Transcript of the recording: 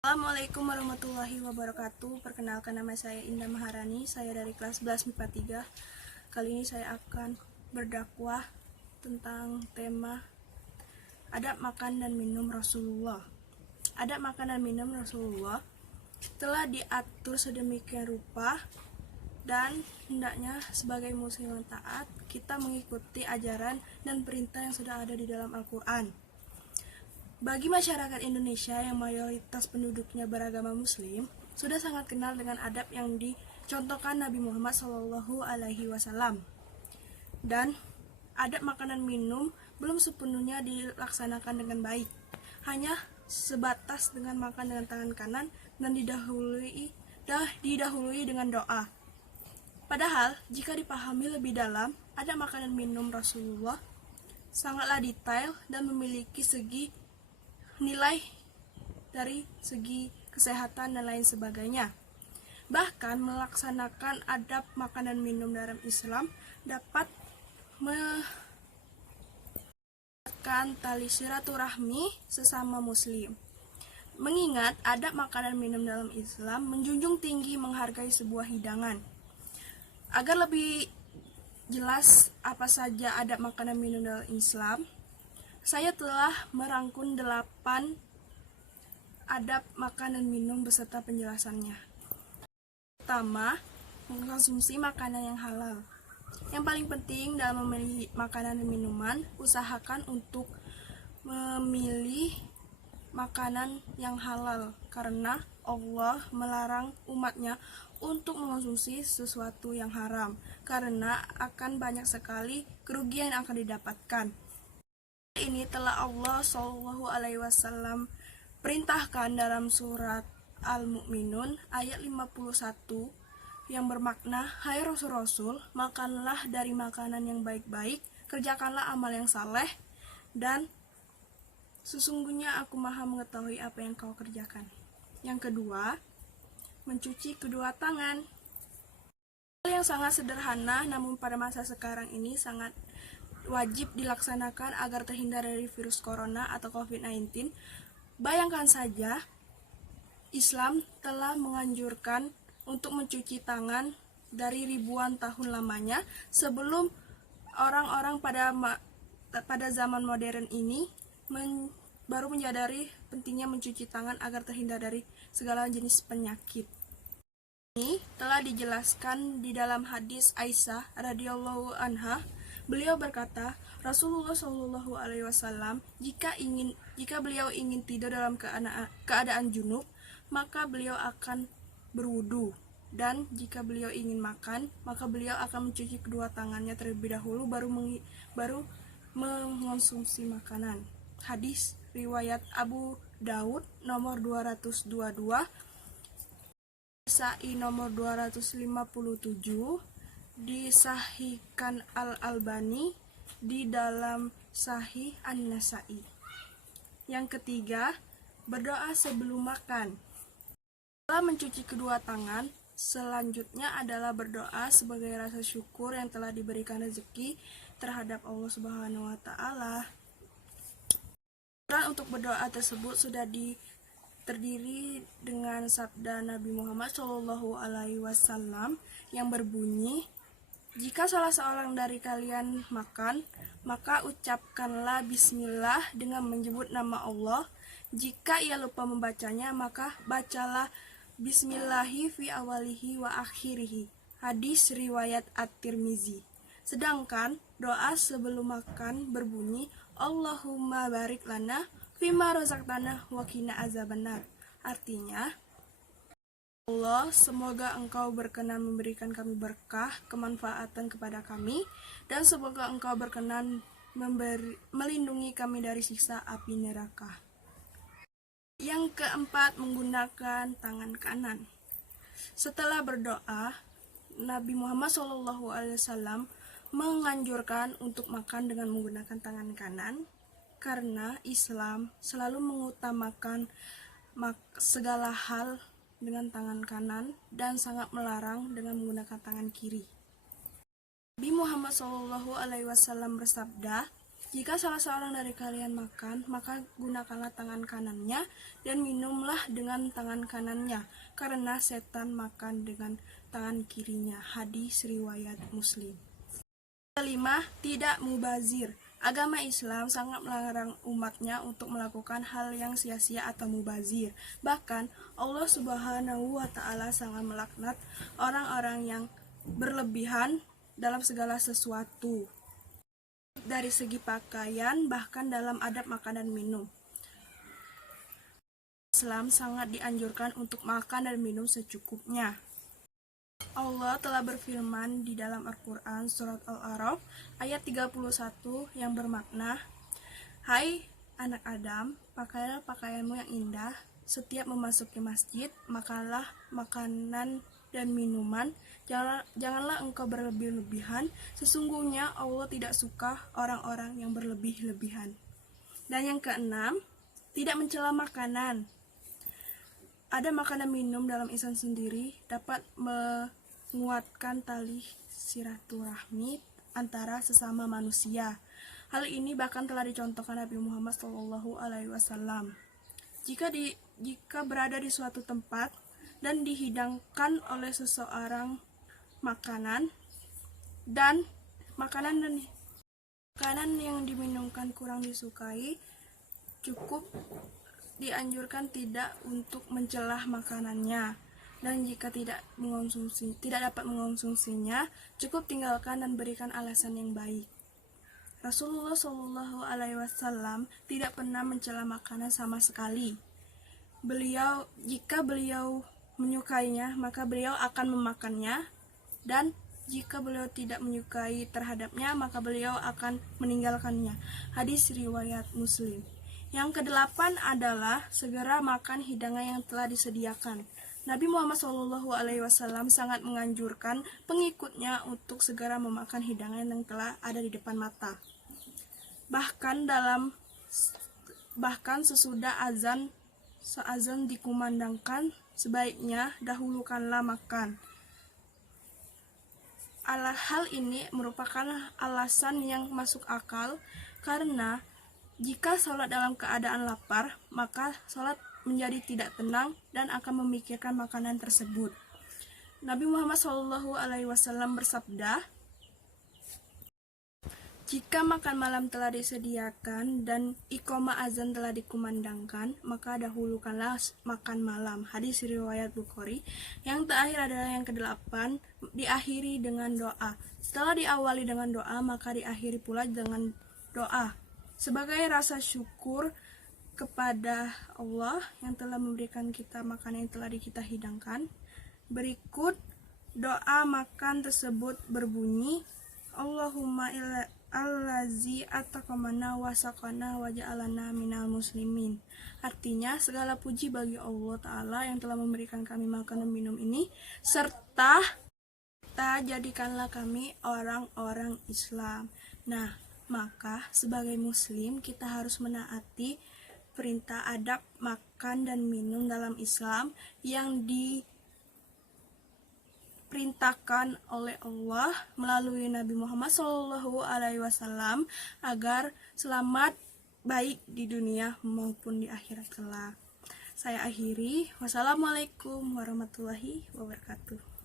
Assalamualaikum warahmatullahi wabarakatuh. Perkenalkan, nama saya Indah Maharani. Saya dari kelas 11 MIPA 3. Kali ini saya akan berdakwah tentang tema adab makan dan minum Rasulullah. Adab makan dan minum Rasulullah telah diatur sedemikian rupa, dan hendaknya sebagai muslim yang taat kita mengikuti ajaran dan perintah yang sudah ada di dalam Al-Quran. Bagi masyarakat Indonesia yang mayoritas penduduknya beragama Muslim, sudah sangat kenal dengan adab yang dicontohkan Nabi Muhammad SAW. Dan adab makanan minum belum sepenuhnya dilaksanakan dengan baik, hanya sebatas dengan makan dengan tangan kanan dan didahului dengan doa. Padahal jika dipahami lebih dalam, adab makanan minum Rasulullah sangatlah detail dan memiliki nilai dari segi kesehatan dan lain sebagainya. Bahkan melaksanakan adab makanan minum dalam Islam dapat meningkatkan tali silaturahmi sesama muslim. Mengingat adab makanan minum dalam Islam menjunjung tinggi menghargai sebuah hidangan. Agar lebih jelas apa saja adab makanan minum dalam Islam, saya telah merangkum 8 adab makan dan minum beserta penjelasannya. Pertama, mengkonsumsi makanan yang halal. Yang paling penting dalam memilih makanan dan minuman, usahakan untuk memilih makanan yang halal, karena Allah melarang umatnya untuk mengkonsumsi sesuatu yang haram, karena akan banyak sekali kerugian yang akan didapatkan. Ini telah Allah SAW perintahkan dalam surat Al-Mu'minun ayat 51 yang bermakna, hai Rasul-Rasul, makanlah dari makanan yang baik-baik, kerjakanlah amal yang saleh, dan sesungguhnya aku maha mengetahui apa yang kau kerjakan. Yang kedua, mencuci kedua tangan. Hal yang sangat sederhana, namun pada masa sekarang ini sangat wajib dilaksanakan agar terhindar dari virus corona atau COVID-19. Bayangkan saja, Islam telah menganjurkan untuk mencuci tangan dari ribuan tahun lamanya, sebelum orang-orang pada zaman modern ini baru menyadari pentingnya mencuci tangan agar terhindar dari segala jenis penyakit. Ini telah dijelaskan di dalam hadis Aisyah radhiyallahu anha. Beliau berkata, Rasulullah SAW jika beliau ingin tidur dalam keadaan junub, maka beliau akan berwudu, dan jika beliau ingin makan, maka beliau akan mencuci kedua tangannya terlebih dahulu baru mengonsumsi makanan. Hadis riwayat Abu Daud nomor 222, Nasa'i nomor 257, disahihkan Al-Albani di dalam Sahih An-Nasa'i. Yang ketiga, berdoa sebelum makan. Setelah mencuci kedua tangan, selanjutnya adalah berdoa sebagai rasa syukur yang telah diberikan rezeki terhadap Allah Subhanahu wa Ta'ala. Untuk berdoa tersebut sudah terdiri dengan sabda Nabi Muhammad SAW yang berbunyi, jika salah seorang dari kalian makan, maka ucapkanlah bismillah dengan menyebut nama Allah. Jika ia lupa membacanya, maka bacalah bismillahi fi awalihi wa akhirihi. Hadis riwayat At-Tirmizi. Sedangkan doa sebelum makan berbunyi, Allahumma barik lana fima razaqtana wa qina azabannar. Artinya, Allah, semoga Engkau berkenan memberikan kami berkah, kemanfaatan kepada kami, dan semoga Engkau berkenan melindungi kami dari siksa api neraka. Yang keempat, menggunakan tangan kanan. Setelah berdoa, Nabi Muhammad SAW menganjurkan untuk makan dengan menggunakan tangan kanan, karena Islam selalu mengutamakan segala hal dengan tangan kanan dan sangat melarang dengan menggunakan tangan kiri. Nabi Muhammad SAW bersabda, Jika salah seorang dari kalian makan, maka gunakanlah tangan kanannya dan minumlah dengan tangan kanannya, karena setan makan dengan tangan kirinya. Hadis riwayat Muslim. Kelima, tidak mubazir. Agama Islam sangat melarang umatnya untuk melakukan hal yang sia-sia atau mubazir. Bahkan Allah Subhanahu wa Ta'ala sangat melaknat orang-orang yang berlebihan dalam segala sesuatu, dari segi pakaian, bahkan dalam adab makan dan minum. Islam sangat dianjurkan untuk makan dan minum secukupnya. Allah telah berfirman di dalam Al-Quran surat Al-A'raf ayat 31 yang bermakna, "Hai anak Adam, pakailah pakaianmu yang indah, setiap memasuki masjid, makanlah makanan dan minuman, janganlah engkau berlebih-lebihan, sesungguhnya Allah tidak suka orang-orang yang berlebih-lebihan." Dan yang keenam, tidak mencela makanan. Ada makanan minum dalam Islam sendiri dapat menguatkan tali silaturahmi antara sesama manusia. Hal ini bahkan telah dicontohkan Nabi Muhammad SAW. Jika berada di suatu tempat dan dihidangkan oleh seseorang makanan yang diminumkan kurang disukai, cukup dianjurkan tidak untuk mencelah makanannya, dan jika tidak dapat mengonsumsinya, cukup tinggalkan dan berikan alasan yang baik. Rasulullah SAW tidak pernah mencela makanan sama sekali. Jika beliau menyukainya, maka beliau akan memakannya, dan jika beliau tidak menyukai terhadapnya, maka beliau akan meninggalkannya. Hadis riwayat Muslim. Yang kedelapan adalah segera makan hidangan yang telah disediakan. Nabi Muhammad SAW sangat menganjurkan pengikutnya untuk segera memakan hidangan yang telah ada di depan mata. Bahkan sesudah seazan dikumandangkan, sebaiknya dahulukanlah makan. Hal ini merupakan alasan yang masuk akal, karena jika sholat dalam keadaan lapar, maka sholat menjadi tidak tenang dan akan memikirkan makanan tersebut. Nabi Muhammad SAW bersabda, "Jika makan malam telah disediakan dan iqamah azan telah dikumandangkan, maka dahulukanlah makan malam." Hadis riwayat Bukhari. Yang terakhir adalah yang kedelapan, diakhiri dengan doa. Setelah diawali dengan doa, maka diakhiri pula dengan doa, sebagai rasa syukur kepada Allah yang telah memberikan kita makanan yang telah kita hidangkan. Berikut doa makan tersebut berbunyi, "Allahumma allazi ataqamana wa saqana wa ja'alana minal muslimin." Artinya, segala puji bagi Allah Ta'ala yang telah memberikan kami makan dan minum ini, serta jadikanlah kami orang-orang Islam. Nah, maka sebagai muslim kita harus menaati perintah adab makan dan minum dalam Islam yang diperintahkan oleh Allah melalui Nabi Muhammad SAW agar selamat baik di dunia maupun di akhirat kelak. Saya akhiri. Wassalamualaikum warahmatullahi wabarakatuh.